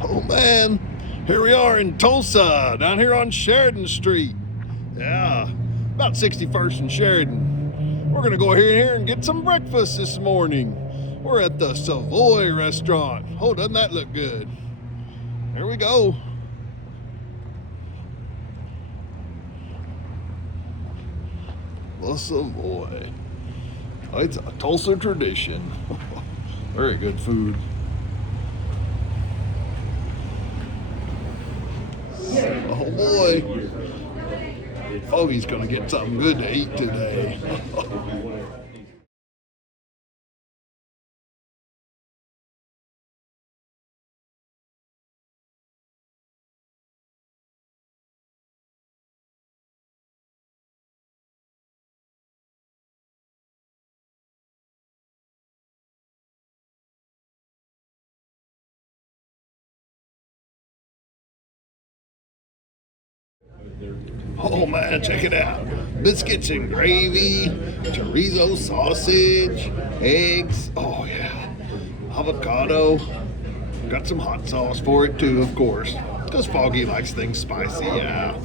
Oh man, here we are in Tulsa, down here on Sheridan Street. Yeah, about 61st and Sheridan. We're gonna go here and get some breakfast this morning. We're at the Savoy Restaurant. Oh, doesn't that look good? Here we go. The Savoy. It's a Tulsa tradition. Very good food. Oh boy, Foggy's gonna get something good to eat today. Oh man, check it out. Biscuits and gravy, chorizo sausage, eggs. Oh yeah, avocado. Got some hot sauce for it too, of course. Because Foggy likes things spicy, yeah.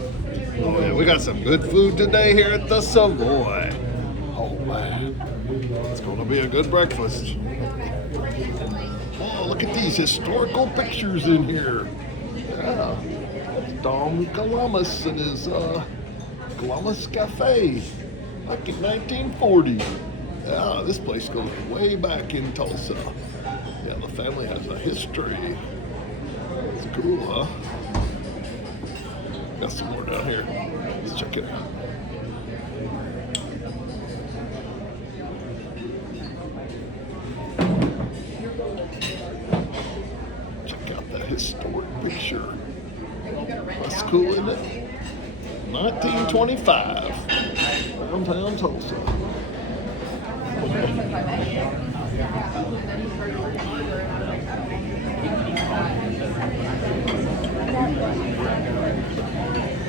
Oh yeah, we got some good food today here at the Savoy. Oh man, it's gonna be a good breakfast. Oh, look at these historical pictures in here. Yeah. Dom Columbus and his Columbus Cafe back in 1940. Yeah, this place goes way back in Tulsa. Yeah, the family has a history. It's cool, huh? Got some more down here. Let's check it out. Check out that historic picture. That's cool, isn't it? 1925, downtown Tulsa.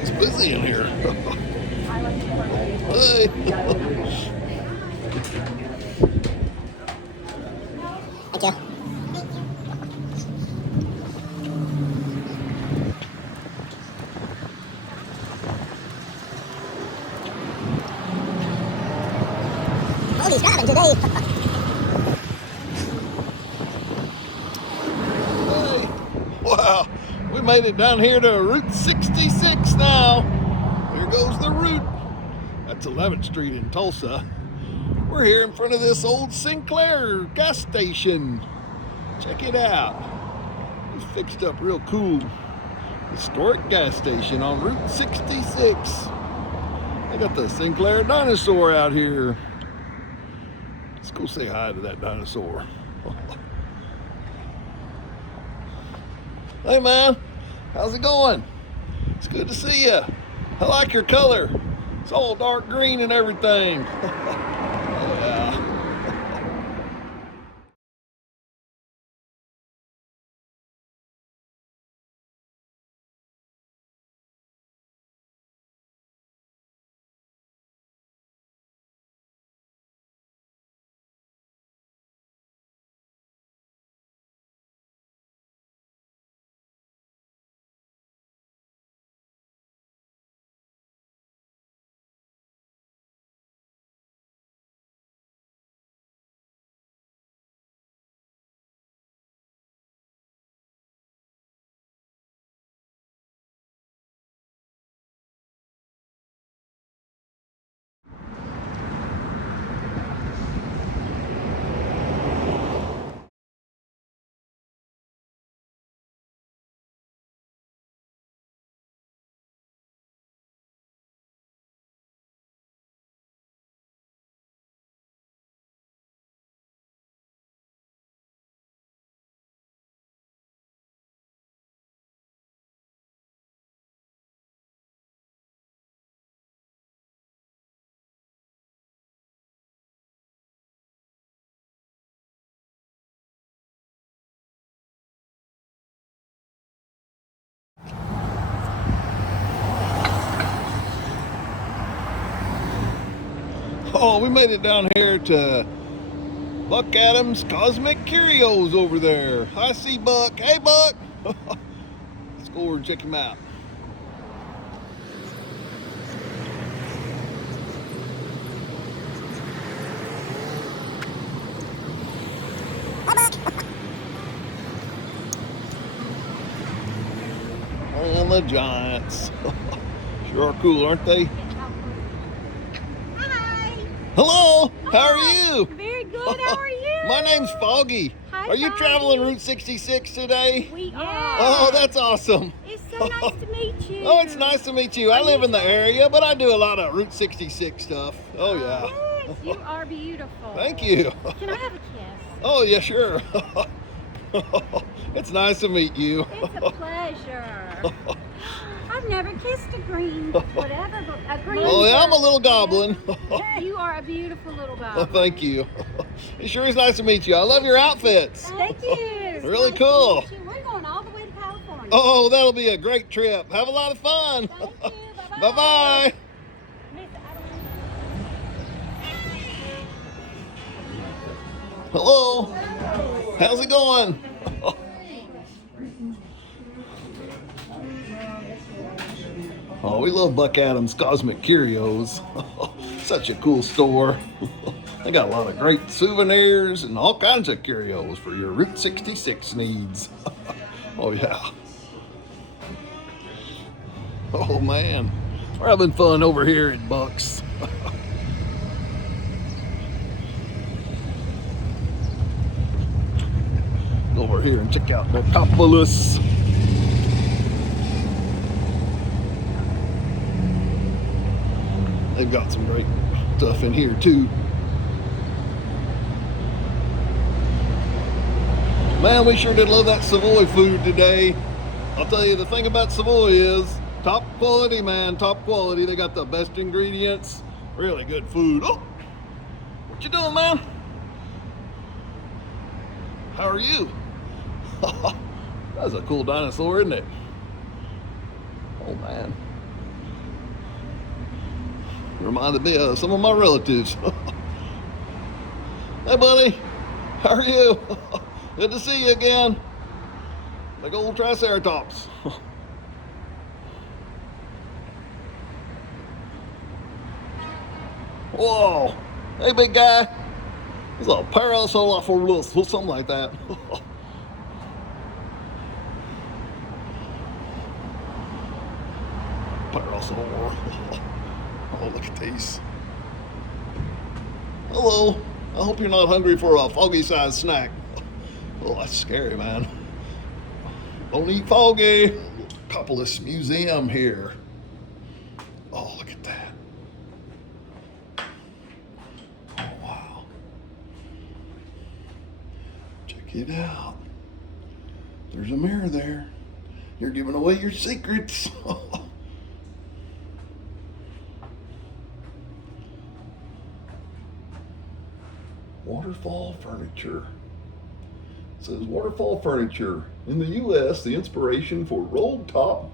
It's busy in here. Hey. Thank you. He's driving today. Hey, wow, we made it down here to Route 66 now. Here goes the route. That's 11th Street in Tulsa. We're here in front of this old Sinclair gas station. Check it out. It's fixed up real cool. Historic gas station on Route 66. They got the Sinclair dinosaur out here. Let's go say hi to that dinosaur. Hey man, how's it going? It's good to see you. I like your color. It's all dark green and everything. Oh yeah. Oh, we made it down here to Buck Adams Cosmic Curios over there. I see Buck. Hey, Buck. Let's go over and check him out. And the Giants. Sure are cool, aren't they? Hi. Hello, how are Hi. you? Very good. How are you? My name's Foggy. Hi, Are you Foggy. traveling Route 66 today? We are. Oh, that's awesome. It's so nice to meet you. Oh, it's nice to meet you. I live in the area, but I do a lot of Route 66 stuff. Oh, yeah. Yes, you are beautiful. Thank you. Can I have a kiss? Oh, yeah, sure. It's nice to meet you. It's a pleasure. I've never kissed a green, whatever, a green. Oh, yeah, I'm a little goblin. You are a beautiful little Oh, goblin. thank you. It sure is nice to meet you. I love your outfits. Thank you. Really Nice cool. to meet you. We're going all the way to California. Oh, that'll be a great trip. Have a lot of fun. Thank you. Bye-bye. Bye-bye. Miss, Hello. How's it going? Oh, we love Buck Adams Cosmic Curios. Such a cool store. They got a lot of great souvenirs and all kinds of curios for your Route 66 needs. Oh, yeah. Oh, man. We're having fun over here at Buck's. Go over here and check out Decopolis. They've got some great stuff in here too. Man, we sure did love that Savoy food today. I'll tell you, the thing about Savoy is top quality, man, top quality. They got the best ingredients, really good food. Oh, what you doing, man? How are you? That's a cool dinosaur, isn't it? Oh, man. Reminded me of some of my relatives. Hey, buddy. How are you? Good to see you again. Like old Triceratops. Whoa. Hey, big guy. It's a Parasaurolophus or something like that. Parasaur. Oh, look at these. Hello. I hope you're not hungry for a Foggy-sized snack. Oh, that's scary, man. Don't eat Foggy. Decopolis Museum here. Oh, look at that. Oh, wow. Check it out. There's a mirror there. You're giving away your secrets. Waterfall furniture. It says waterfall furniture. In the U.S., the inspiration for rolled top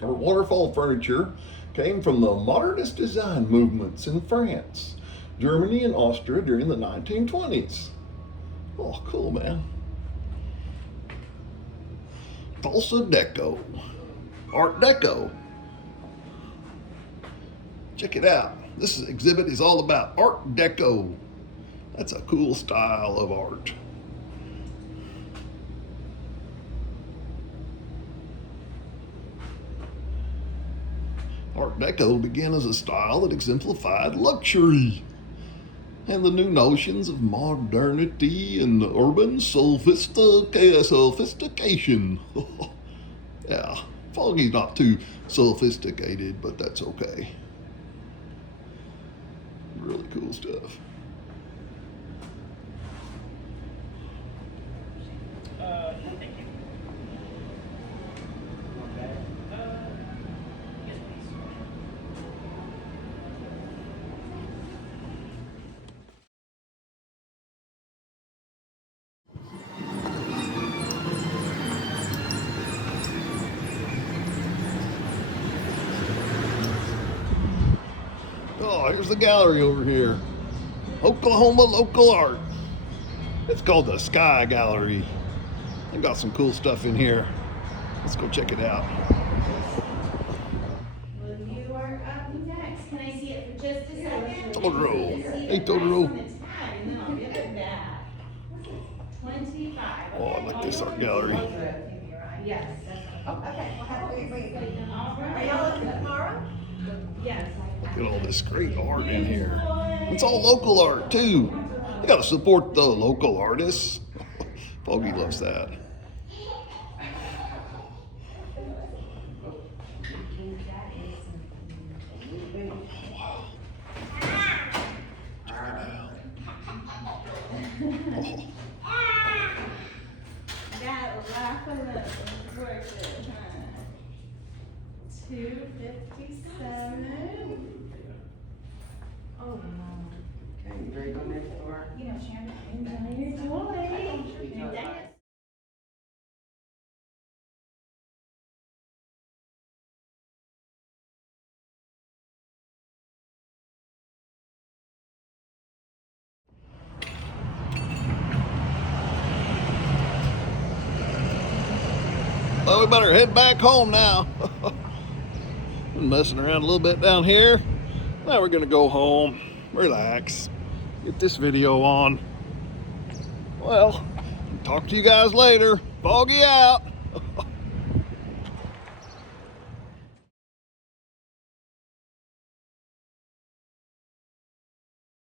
or waterfall furniture came from the modernist design movements in France, Germany, and Austria during the 1920s. Oh, cool, man. Tulsa Deco. Art Deco. Check it out. This exhibit is all about Art Deco. That's a cool style of art. Art Deco began as a style that exemplified luxury and the new notions of modernity and urban sophistication. Yeah, Foggy's not too sophisticated, but that's okay. Really cool stuff. Oh, here's the gallery over here. Oklahoma Local Art. It's called the Sky Gallery. They've got some cool stuff in here. Let's go check it out. Well, you are up next. Can I see it for just a second? Totoro. Hey, Totoro. 25. Oh, I like this art gallery. Yes. Oh, okay. Well, wait. All Are right. y'all looking tomorrow? Yes. Look at all this great art in here. It's all local art too. You gotta support the local artists. Foggy loves that. Wow. Check it out. Oh. Got a lot of love. Worth it, huh? 257. Oh, no. Okay, you ready to go next door? You know, Sharon, enjoy your toy. Well, we better head back home now. Been messing around a little bit down here. Now we're gonna go home, relax, get this video on. Well, talk to you guys later. Foggy out.